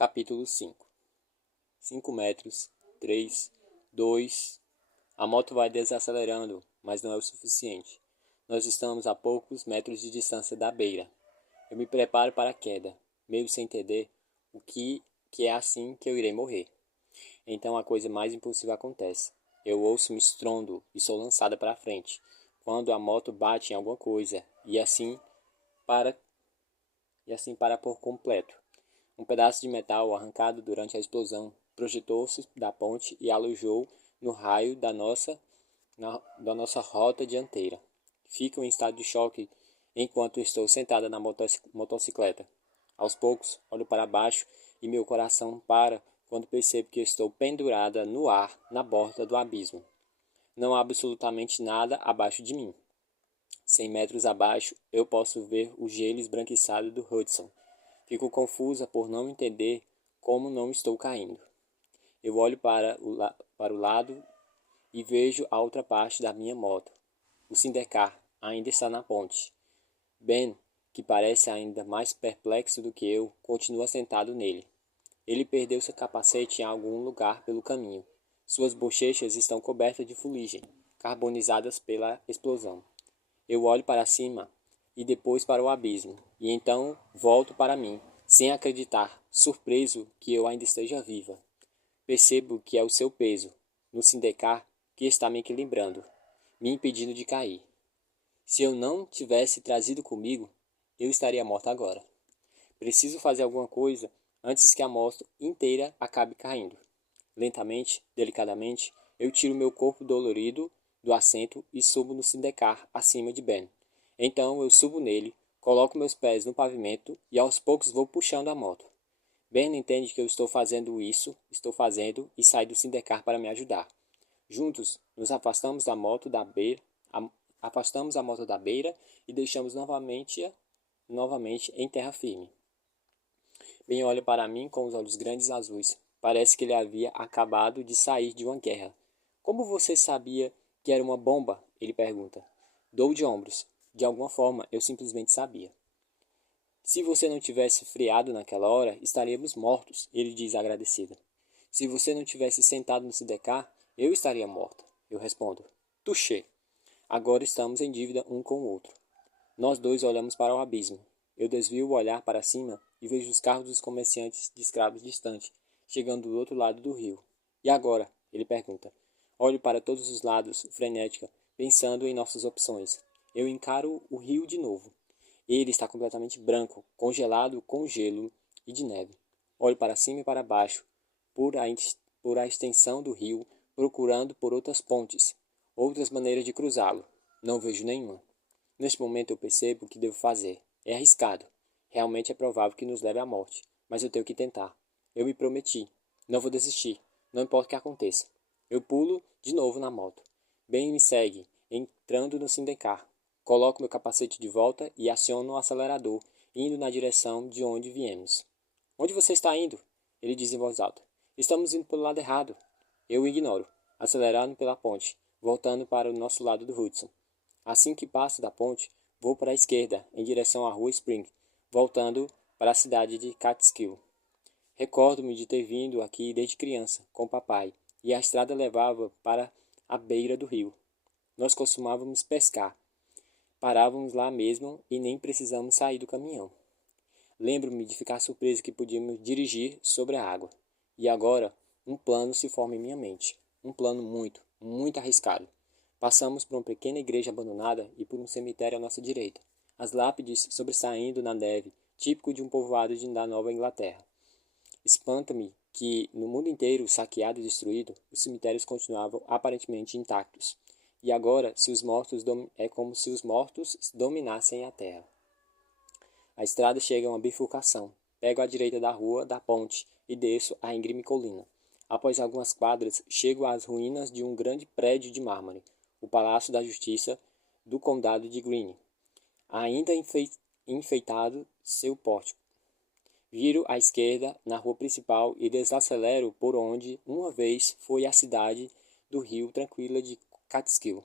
Capítulo 5. 5 metros, 3, 2. A moto vai desacelerando, mas não é o suficiente. Nós estamos a poucos metros de distância da beira. Eu me preparo para a queda, meio sem entender o que é assim que eu irei morrer. Então a coisa mais impossível acontece. Eu ouço um estrondo e sou lançada para frente, quando a moto bate em alguma coisa, e assim para por completo. Um pedaço de metal arrancado durante a explosão projetou-se da ponte e alojou no raio da nossa rota dianteira. Fico em estado de choque enquanto estou sentada na motocicleta. Aos poucos, olho para baixo e meu coração para quando percebo que estou pendurada no ar na borda do abismo. Não há absolutamente nada abaixo de mim. 100 metros abaixo, eu posso ver o gelo esbranquiçado do Hudson. Fico confusa por não entender como não estou caindo. Eu olho para o lado e vejo a outra parte da minha moto. O Sindecar ainda está na ponte. Ben, que parece ainda mais perplexo do que eu, continua sentado nele. Ele perdeu seu capacete em algum lugar pelo caminho. Suas bochechas estão cobertas de fuligem, carbonizadas pela explosão. Eu olho para cima e depois para o abismo, e então volto para mim, sem acreditar, surpreso que eu ainda esteja viva. Percebo que é o seu peso, no Sindecar, que está me equilibrando, me impedindo de cair. Se eu não tivesse trazido comigo, eu estaria morta agora. Preciso fazer alguma coisa antes que a moto inteira acabe caindo. Lentamente, delicadamente, eu tiro meu corpo dolorido do assento e subo no Sindecar acima de Ben. Então eu subo nele, coloco meus pés no pavimento e aos poucos vou puxando a moto. Ben entende que eu estou fazendo e sai do Sindecar para me ajudar. Juntos, nos afastamos afastamos a moto da beira e deixamos novamente em terra firme. Ben olha para mim com os olhos grandes azuis. Parece que ele havia acabado de sair de uma guerra. Como você sabia que era uma bomba? Ele pergunta. Dou de ombros. De alguma forma, eu simplesmente sabia. Se você não tivesse freado naquela hora, estaríamos mortos, ele diz agradecido. Se você não tivesse sentado no Sindecar, eu estaria morta, eu respondo. Touché. Agora estamos em dívida um com o outro. Nós dois olhamos para o abismo. Eu desvio o olhar para cima e vejo os carros dos comerciantes de escravos distantes, chegando do outro lado do rio. E agora? Ele pergunta. Olho para todos os lados, frenética, pensando em nossas opções. Eu encaro o rio de novo. Ele está completamente branco, congelado com gelo e de neve. Olho para cima e para baixo, por a extensão do rio, procurando por outras pontes, outras maneiras de cruzá-lo. Não vejo nenhuma. Neste momento eu percebo o que devo fazer. É arriscado. Realmente é provável que nos leve à morte, mas eu tenho que tentar. Eu me prometi. Não vou desistir. Não importa o que aconteça. Eu pulo de novo na moto. Ben me segue, entrando no Sindecar. Coloco meu capacete de volta e aciono o acelerador, indo na direção de onde viemos. Onde você está indo? Ele diz em voz alta. Estamos indo pelo lado errado. Eu o ignoro, acelerando pela ponte, voltando para o nosso lado do Hudson. Assim que passo da ponte, vou para a esquerda, em direção à rua Spring, voltando para a cidade de Catskill. Recordo-me de ter vindo aqui desde criança, com o papai, e a estrada levava para a beira do rio. Nós costumávamos pescar. Parávamos lá mesmo e nem precisamos sair do caminhão. Lembro-me de ficar surpreso que podíamos dirigir sobre a água. E agora, um plano se forma em minha mente. Um plano muito, muito arriscado. Passamos por uma pequena igreja abandonada e por um cemitério à nossa direita. As lápides sobressaindo na neve, típico de um povoado da Nova Inglaterra. Espanta-me que, no mundo inteiro saqueado e destruído, os cemitérios continuavam aparentemente intactos. E agora, é como se os mortos dominassem a terra. A estrada chega a uma bifurcação. Pego à direita da rua da ponte e desço a íngreme colina. Após algumas quadras, chego às ruínas de um grande prédio de mármore, o Palácio da Justiça do Condado de Greene, ainda enfeitado seu pórtico. Viro à esquerda na rua principal e desacelero por onde uma vez foi a cidade do rio tranquila de Catskill.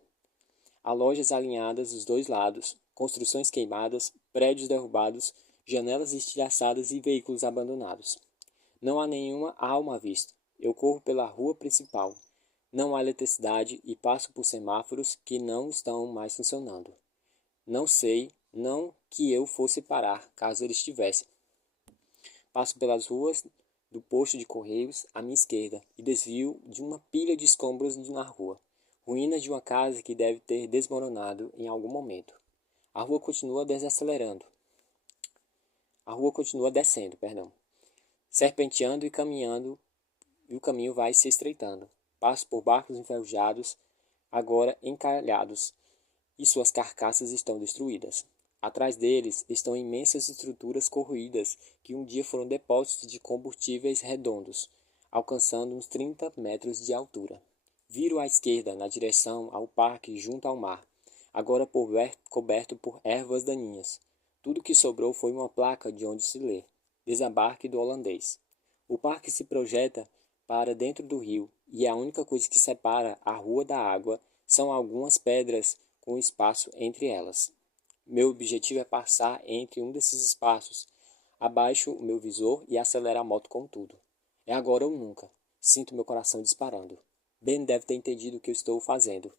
Há lojas alinhadas dos dois lados, construções queimadas, prédios derrubados, janelas estilhaçadas e veículos abandonados. Não há nenhuma alma à vista. Eu corro pela rua principal. Não há eletricidade e passo por semáforos que não estão mais funcionando. Não sei, não que eu fosse parar, caso ele estivesse. Passo pelas ruas do posto de correios à minha esquerda e desvio de uma pilha de escombros na rua. Ruínas de uma casa que deve ter desmoronado em algum momento. A rua continua desacelerando. A rua continua descendo, serpenteando e caminhando, e o caminho vai se estreitando. Passo por barcos enferrujados, agora encalhados, e suas carcaças estão destruídas. Atrás deles estão imensas estruturas corroídas que um dia foram depósitos de combustíveis redondos, alcançando uns 30 metros de altura. Viro à esquerda, na direção ao parque junto ao mar, agora coberto por ervas daninhas. Tudo que sobrou foi uma placa de onde se lê: Desembarque do Holandês. O parque se projeta para dentro do rio, e a única coisa que separa a rua da água são algumas pedras com espaço entre elas. Meu objetivo é passar entre um desses espaços. Abaixo o meu visor e acelero a moto com tudo. É agora ou nunca. Sinto meu coração disparando. Ben deve ter entendido o que eu estou fazendo.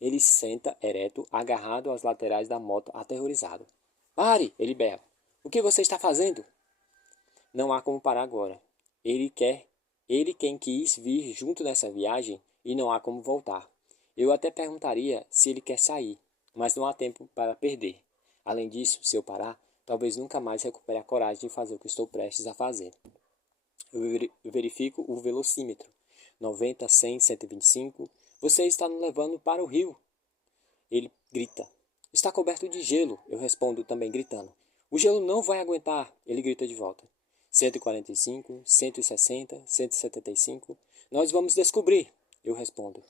Ele senta ereto, agarrado às laterais da moto, aterrorizado. Pare! Ele berra. O que você está fazendo? Não há como parar agora. Ele quem quis vir junto nessa viagem e não há como voltar. Eu até perguntaria se ele quer sair, mas não há tempo para perder. Além disso, se eu parar, talvez nunca mais recupere a coragem de fazer o que estou prestes a fazer. Eu verifico o velocímetro. 90, 100, 125. Você está nos levando para o rio. Ele grita. Está coberto de gelo, eu respondo também gritando. O gelo não vai aguentar, ele grita de volta. 145, 160, 175. Nós vamos descobrir, eu respondo.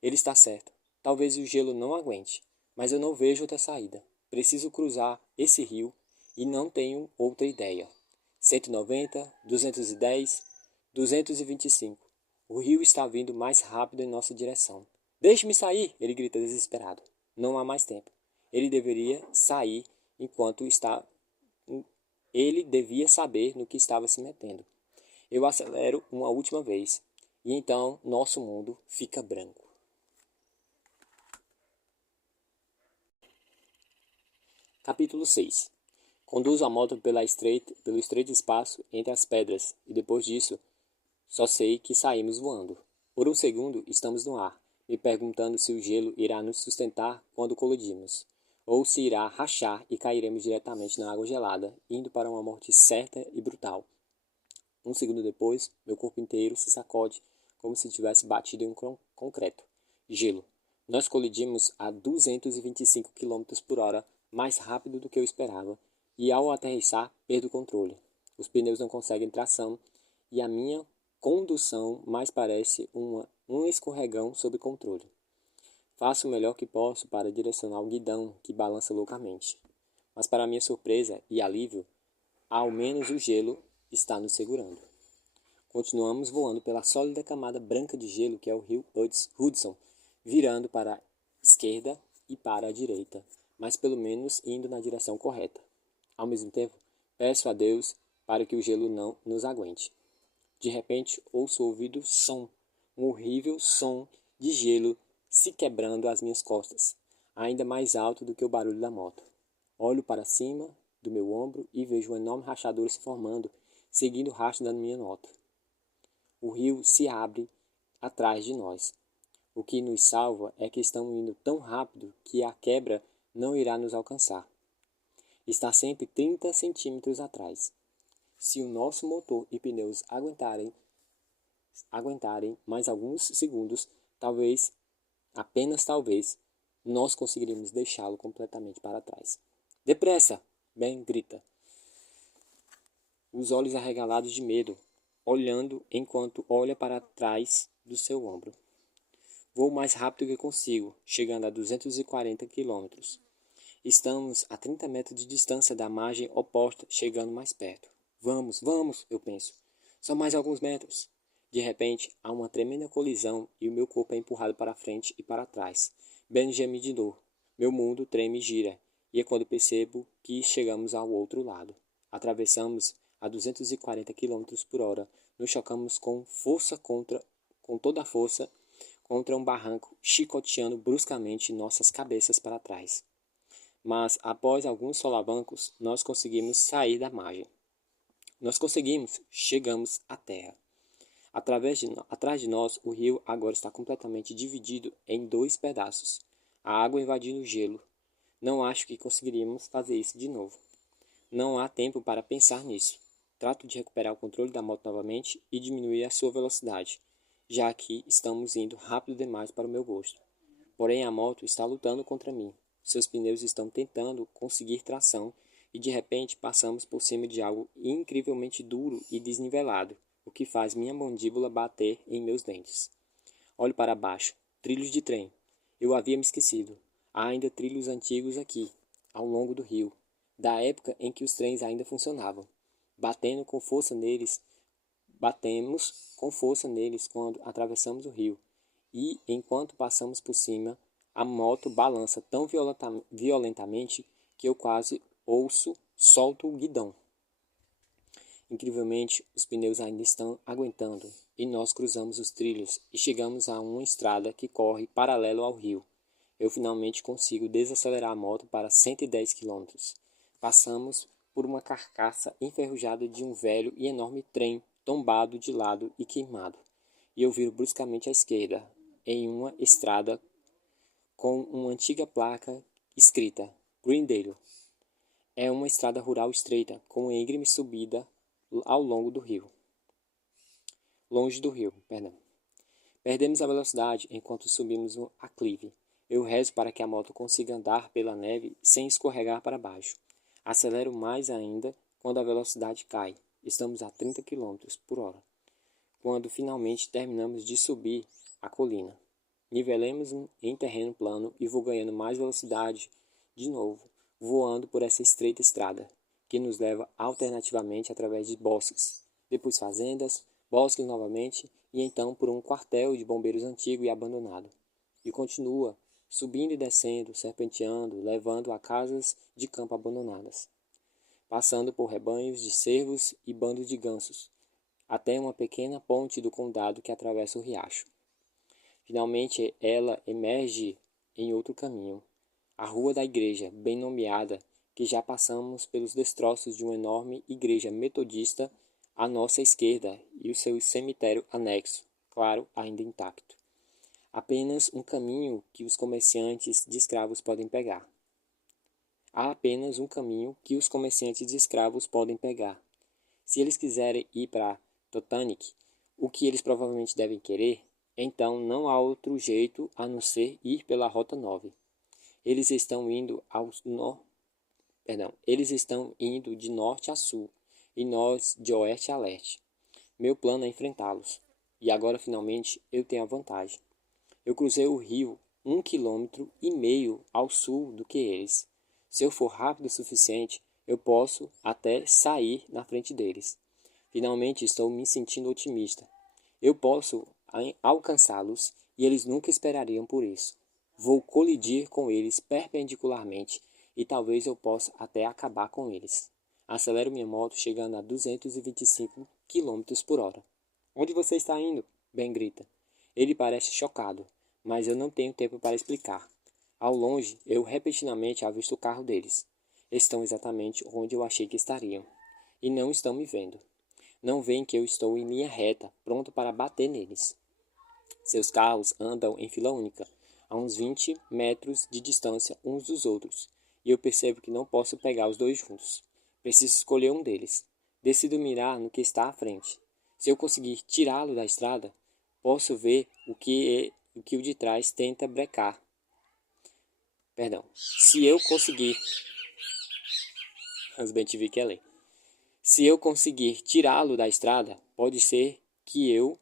Ele está certo. Talvez o gelo não aguente, mas eu não vejo outra saída. Preciso cruzar esse rio e não tenho outra ideia. 190, 210, 225. O rio está vindo mais rápido em nossa direção. Deixe-me sair, ele grita desesperado. Não há mais tempo. Ele deveria sair enquanto está. Ele devia saber no que estava se metendo. Eu acelero uma última vez e então nosso mundo fica branco. Capítulo 6. Conduzo a moto pelo estreito espaço entre as pedras e depois disso só sei que saímos voando. Por um segundo estamos no ar, me perguntando se o gelo irá nos sustentar quando colidirmos, ou se irá rachar e cairemos diretamente na água gelada, indo para uma morte certa e brutal. Um segundo depois, meu corpo inteiro se sacode como se tivesse batido em um concreto. Gelo. Nós colidimos a 225 km por hora, mais rápido do que eu esperava, e ao aterrissar, perdo o controle. Os pneus não conseguem tração, e a minha condução mais parece um escorregão sob controle. Faço o melhor que posso para direcionar o guidão, que balança loucamente. Mas para minha surpresa e alívio, ao menos o gelo está nos segurando. Continuamos voando pela sólida camada branca de gelo que é o rio Hudson, virando para a esquerda e para a direita, mas pelo menos indo na direção correta. Ao mesmo tempo, peço a Deus para que o gelo não nos aguente. De repente, ouço o ouvido som, um horrível som de gelo se quebrando às minhas costas, ainda mais alto do que o barulho da moto. Olho para cima do meu ombro e vejo uma enorme rachadura se formando, seguindo o rastro da minha moto. O rio se abre atrás de nós. O que nos salva é que estamos indo tão rápido que a quebra não irá nos alcançar. Está sempre 30 centímetros atrás. Se o nosso motor e pneus aguentarem mais alguns segundos, talvez, apenas talvez, nós conseguiremos deixá-lo completamente para trás. Depressa! Ben grita, os olhos arregalados de medo, olhando enquanto olha para trás do seu ombro. Vou o mais rápido que consigo, chegando a 240 km. Estamos a 30 metros de distância da margem oposta, chegando mais perto. Vamos, vamos, eu penso. Só mais alguns metros. De repente, há uma tremenda colisão e o meu corpo é empurrado para frente e para trás. Ben geme de dor. Meu mundo treme e gira, e é quando percebo que chegamos ao outro lado. Atravessamos a 240 km por hora, nos chocamos com toda a força contra um barranco, chicoteando bruscamente nossas cabeças para trás. Mas, após alguns solavancos, nós conseguimos sair da margem. Chegamos à terra. Atrás de nós, o rio agora está completamente dividido em dois pedaços. A água invadindo o gelo. Não acho que conseguiríamos fazer isso de novo. Não há tempo para pensar nisso. Trato de recuperar o controle da moto novamente e diminuir a sua velocidade, já que estamos indo rápido demais para o meu gosto. Porém, a moto está lutando contra mim. Seus pneus estão tentando conseguir tração e de repente passamos por cima de algo incrivelmente duro e desnivelado, o que faz minha mandíbula bater em meus dentes. Olho para baixo. Trilhos de trem. Eu havia me esquecido. Há ainda trilhos antigos aqui, ao longo do rio, da época em que os trens ainda funcionavam. Batemos com força neles quando atravessamos o rio, e enquanto passamos por cima, a moto balança tão violentamente que eu quase solto o guidão. Incrivelmente, os pneus ainda estão aguentando, e nós cruzamos os trilhos e chegamos a uma estrada que corre paralelo ao rio. Eu finalmente consigo desacelerar a moto para 110 km. Passamos por uma carcaça enferrujada de um velho e enorme trem tombado de lado e queimado, e eu viro bruscamente à esquerda, em uma estrada com uma antiga placa escrita Greendale. É uma estrada rural estreita, com uma íngreme subida ao longo do rio. Longe do rio, perdão. Perdemos a velocidade enquanto subimos um aclive. Eu rezo para que a moto consiga andar pela neve sem escorregar para baixo. Acelero mais ainda quando a velocidade cai. Estamos a 30 km por hora. Quando finalmente terminamos de subir a colina. Nivelemos em terreno plano e vou ganhando mais velocidade de novo, voando por essa estreita estrada, que nos leva alternativamente através de bosques, depois fazendas, bosques novamente e então por um quartel de bombeiros antigo e abandonado. E continua, subindo e descendo, serpenteando, levando a casas de campo abandonadas, passando por rebanhos de cervos e bandos de gansos, até uma pequena ponte do condado que atravessa o riacho. Finalmente ela emerge em outro caminho, a rua da igreja, bem nomeada, que já passamos pelos destroços de uma enorme igreja metodista à nossa esquerda e o seu cemitério anexo, claro, ainda intacto. Apenas um caminho que os comerciantes de escravos podem pegar. Há apenas um caminho que os comerciantes de escravos podem pegar. Se eles quiserem ir para Totanic, o que eles provavelmente devem querer, então não há outro jeito a não ser ir pela Rota 9. Eles estão indo de norte a sul e nós de oeste a leste. Meu plano é enfrentá-los. E agora finalmente eu tenho a vantagem. Eu cruzei o rio 1,5 km ao sul do que eles. Se eu for rápido o suficiente, eu posso até sair na frente deles. Finalmente estou me sentindo otimista. Eu posso alcançá-los e eles nunca esperariam por isso. Vou colidir com eles perpendicularmente e talvez eu possa até acabar com eles. Acelero minha moto chegando a 225 km por hora. Onde você está indo? Ben grita. Ele parece chocado, mas eu não tenho tempo para explicar. Ao longe, eu repentinamente avisto o carro deles. Estão exatamente onde eu achei que estariam. E não estão me vendo. Não veem que eu estou em linha reta, pronto para bater neles. Seus carros andam em fila única, a uns 20 metros de distância uns dos outros, e eu percebo que não posso pegar os dois juntos. Preciso escolher um deles. Decido mirar no que está à frente. Se eu conseguir tirá-lo da estrada, posso ver o que o de trás tenta brecar. Se eu conseguir... Se eu conseguir tirá-lo da estrada, pode ser que o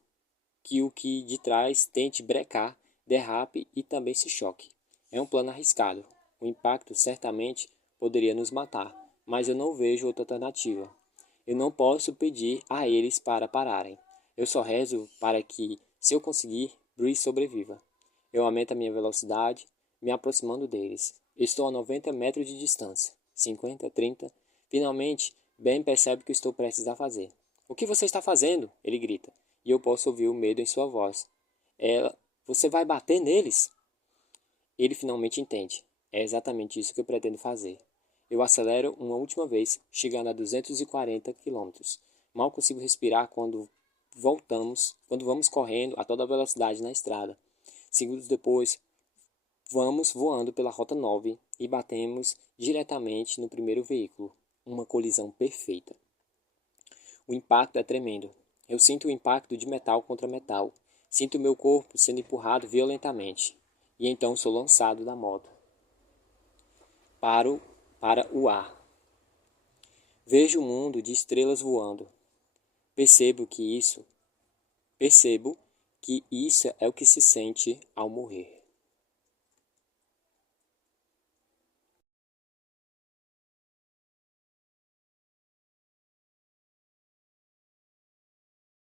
que de trás tente brecar, derrape e também se choque. É um plano arriscado. O impacto certamente poderia nos matar, mas eu não vejo outra alternativa. Eu não posso pedir a eles para pararem. Eu só rezo para que, se eu conseguir, Bruce sobreviva. Eu aumento a minha velocidade, me aproximando deles. Estou a 90 metros de distância. 50, 30. Finalmente, Ben percebe o que estou prestes a fazer. O que você está fazendo? Ele grita, e eu posso ouvir o medo em sua voz. Você vai bater neles? Ele finalmente entende. É exatamente isso que eu pretendo fazer. Eu acelero uma última vez, chegando a 240 quilômetros. Mal consigo respirar quando vamos correndo a toda velocidade na estrada. Segundos depois, vamos voando pela Rota 9 e batemos diretamente no primeiro veículo. Uma colisão perfeita. O impacto é tremendo. Eu sinto o impacto de metal contra metal. Sinto meu corpo sendo empurrado violentamente. E então sou lançado da moto. Paro para o ar. Vejo o mundo de estrelas voando. Percebo que isso é o que se sente ao morrer.